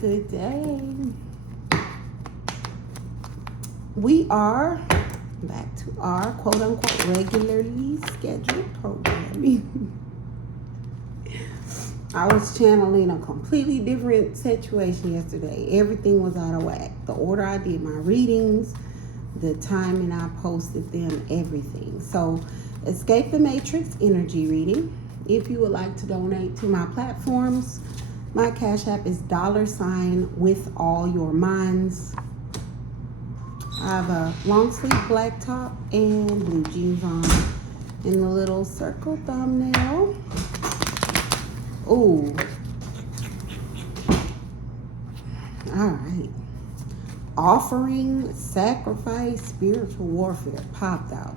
Good day. We are back to our quote-unquote regularly scheduled programming. I was channeling a completely different situation yesterday. Everything was out of whack. The order I did my readings, the timing I posted them, everything. So, Escape the Matrix energy reading. If you would like to donate to my platforms, my Cash App is $ with all your minds. I have a long sleeve black top and blue jeans on in the little circle thumbnail. Ooh. All right. Offering, sacrifice, spiritual warfare popped out.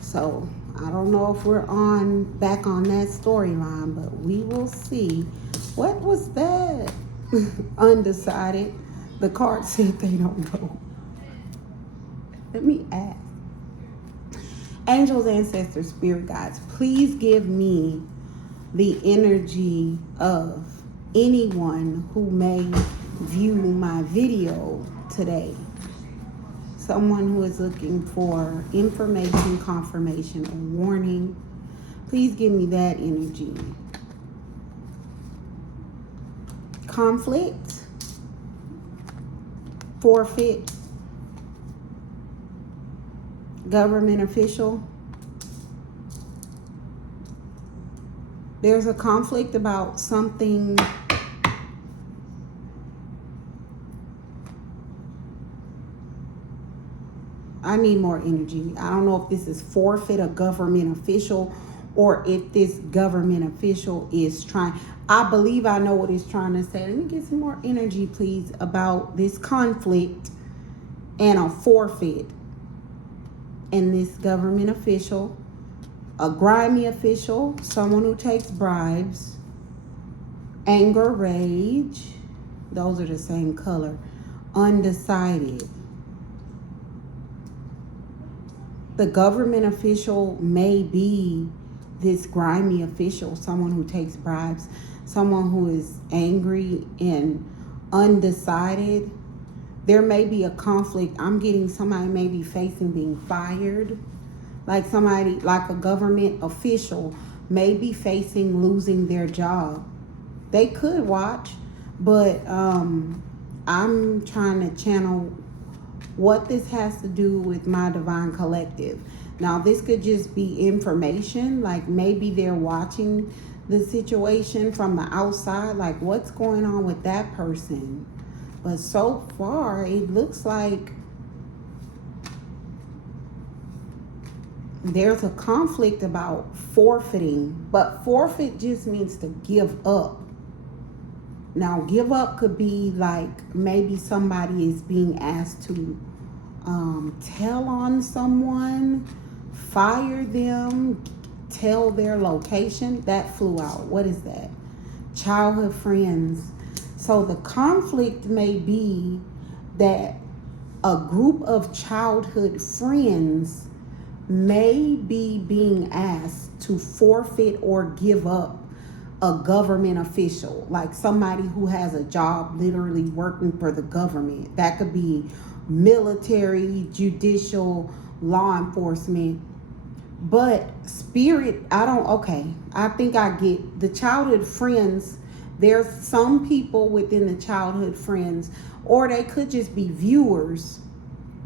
So I don't know if we're back on that storyline, but we will see. What was that? Undecided. The card said they don't know. Let me ask. Angels, ancestors, spirit guides, please give me the energy of anyone who may view my video today. Someone who is looking for information, confirmation, or warning. Please give me that energy. Conflict, forfeit, government official. There's a conflict about something. I need more energy. I don't know if this is forfeit, a government official, or if this government official is trying. I believe I know what it's trying to say. Let me get some more energy, please, about this conflict and a forfeit. And this government official, a grimy official, someone who takes bribes, anger, rage, those are the same color, undecided. The government official may be this grimy official, someone who takes bribes, someone who is angry and undecided. There may be a conflict. I'm getting somebody may be facing being fired. Like somebody, like a government official may be facing losing their job. They could watch, but I'm trying to channel what this has to do with my divine collective. Now, this could just be information, like maybe they're watching the situation from the outside, like what's going on with that person. But so far, it looks like there's a conflict about forfeiting, but forfeit just means to give up. Now, give up could be like maybe somebody is being asked to tell on someone, fire them, tell their location. That flew out. What is that? Childhood friends. So the conflict may be that a group of childhood friends may be being asked to forfeit or give up a government official, like somebody who has a job literally working for the government. That could be military, judicial, law enforcement. But spirit, I think I get the childhood friends. There's some people within the childhood friends, or they could just be viewers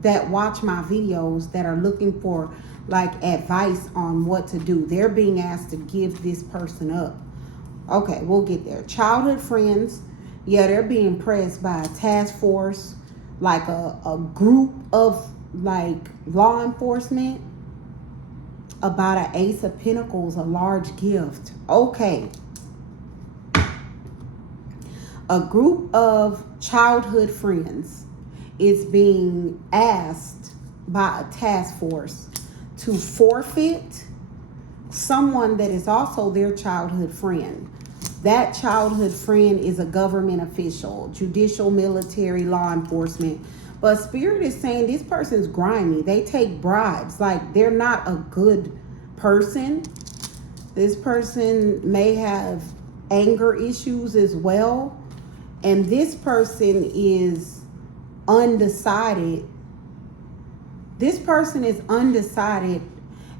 that watch my videos that are looking for like advice on what to do. They're being asked to give this person up. Okay, we'll get there. Childhood friends, yeah, they're being pressed by a task force, like a group of like law enforcement about an Ace of Pentacles, a large gift. Okay. A group of childhood friends is being asked by a task force to forfeit someone that is also their childhood friend. That childhood friend is a government official, judicial, military, law enforcement. But Spirit is saying this person's grimy. They take bribes. Like, they're not a good person. This person may have anger issues as well. and this person is undecided. This person is undecided,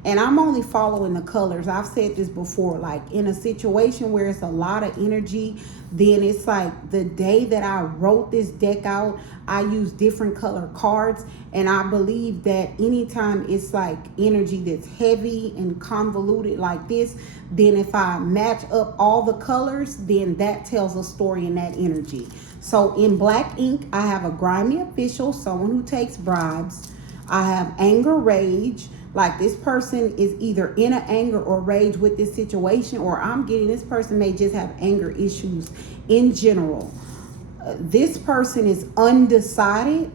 and I'm only following the colors. I've said this before, like in a situation where it's a lot of energy, then it's like the day that I wrote this deck out, I used different color cards. And I believe that anytime it's like energy that's heavy and convoluted like this, then if I match up all the colors, then that tells a story in that energy. So in black ink, I have a grimy official, someone who takes bribes. I have anger, rage, like this person is either in an anger or rage with this situation, or I'm getting this person may just have anger issues in general. This person is undecided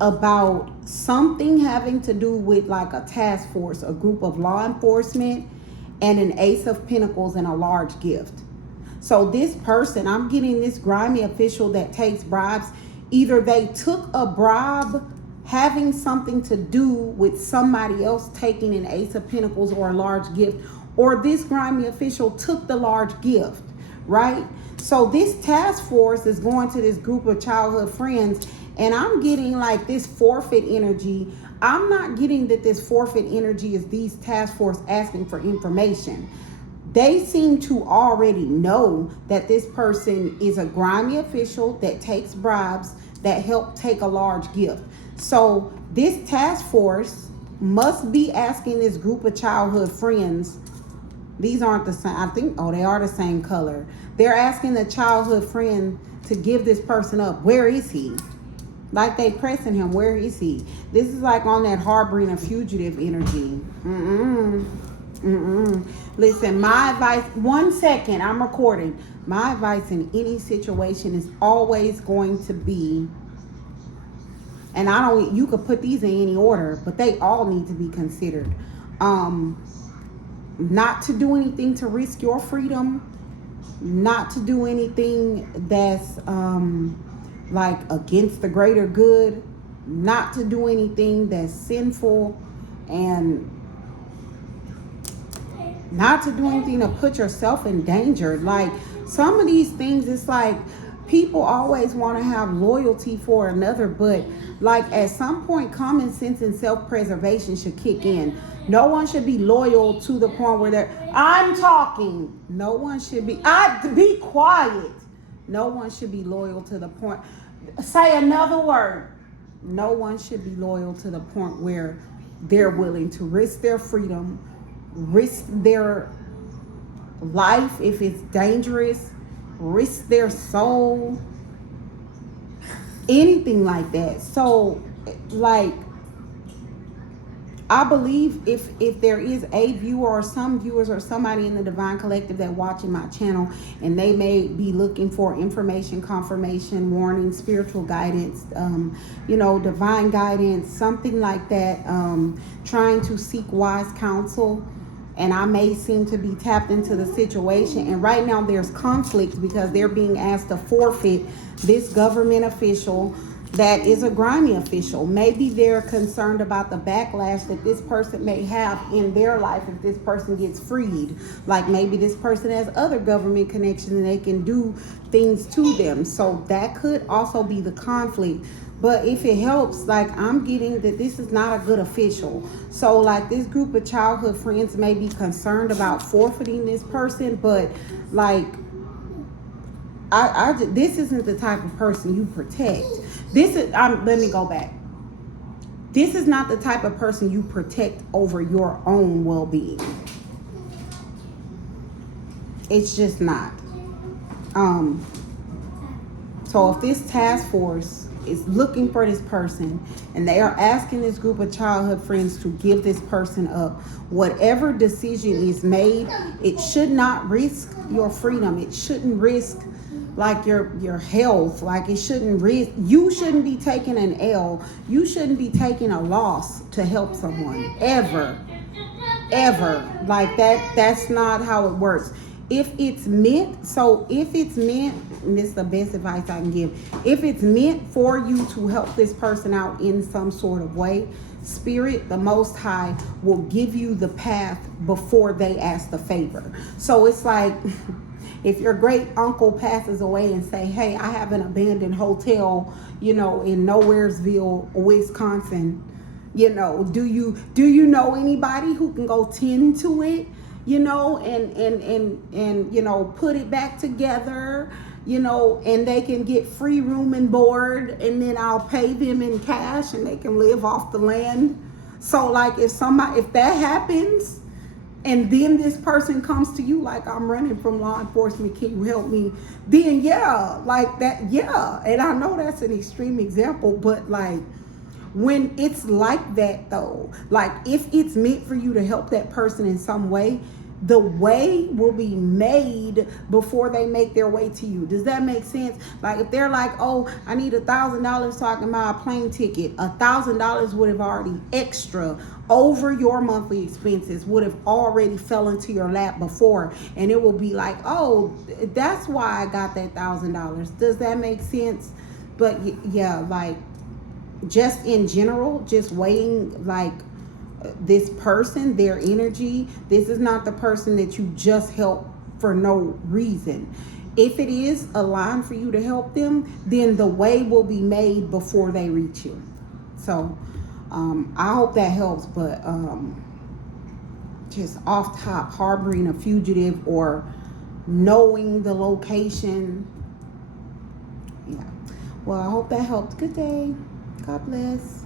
about something having to do with like a task force, a group of law enforcement, and an ace of pentacles and a large gift. So this person, I'm getting this grimy official that takes bribes. Either they took a bribe having something to do with somebody else taking an ace of pentacles or a large gift, or this grimy official took the large gift, right? So this task force is going to this group of childhood friends, and I'm getting like this forfeit energy. I'm not getting that this forfeit energy is these task force asking for information. They seem to already know that this person is a grimy official that takes bribes that help take a large gift. So this task force must be asking this group of childhood friends. These aren't the same. I think, oh, they are the same color. They're asking the childhood friend to give this person up. Where is he? Like they pressing him. Where is he? This is like on that harboring a fugitive energy. Listen, my advice, 1 second, I'm recording. My advice in any situation is always going to be, and you could put these in any order, but they all need to be considered. Not to do anything to risk your freedom, not to do anything that's like against the greater good, not to do anything that's sinful, and not to do anything to put yourself in danger. Like some of these things, it's like people always want to have loyalty for another, but like at some point common sense and self-preservation should kick in. No one should be loyal to the point where I'm talking. No one should be, be quiet. No one should be loyal to the point, say another word. No one should be loyal to the point where they're willing to risk their freedom, risk their life if it's dangerous, risk their soul, anything like that. So like I believe if there is a viewer or some viewers or somebody in the Divine Collective that watching my channel and they may be looking for information, confirmation, warning, spiritual guidance, divine guidance, something like that, trying to seek wise counsel, and I may seem to be tapped into the situation, and right now there's conflict because they're being asked to forfeit this government official that is a grimy official. Maybe they're concerned about the backlash that this person may have in their life if this person gets freed. Like maybe this person has other government connections and they can do things to them. So that could also be the conflict. But if it helps, like I'm getting that this is not a good official. So like this group of childhood friends may be concerned about forfeiting this person, but like this isn't the type of person you protect. Let me go back. This is not the type of person you protect over your own well-being. It's just not. So if this task force is looking for this person and they are asking this group of childhood friends to give this person up, whatever decision is made, it should not risk your freedom. It shouldn't risk like your health. Like it shouldn't risk, you shouldn't be taking an L. You shouldn't be taking a loss to help someone ever. Like that's not how it works. If it's meant, and this is the best advice I can give, if it's meant for you to help this person out in some sort of way, Spirit, the Most High, will give you the path before they ask the favor. So it's like, if your great uncle passes away and say, hey, I have an abandoned hotel, in Nowheresville, Wisconsin, do you know anybody who can go tend to it, and put it back together, and they can get free room and board, and then I'll pay them in cash and they can live off the land. So like if that happens, and then this person comes to you like, I'm running from law enforcement, can you help me? Then yeah, like that, yeah. And I know that's an extreme example, but like when it's like that though, like if it's meant for you to help that person in some way, the way will be made before they make their way to you. Does that make sense? Like if they're like, oh, I need $1,000 so I can buy a plane ticket, $1,000 would have already extra over your monthly expenses would have already fell into your lap before, and it will be like, oh, that's why I got that $1,000. Does that make sense? But yeah, like just in general, just weighing like this person, their energy. This is not the person that you just help for no reason. If it is a line for you to help them, then the way will be made before they reach you. So I hope that helps, but just off top, harboring a fugitive or knowing the location. Yeah. Well, I hope that helped. Good day. God bless.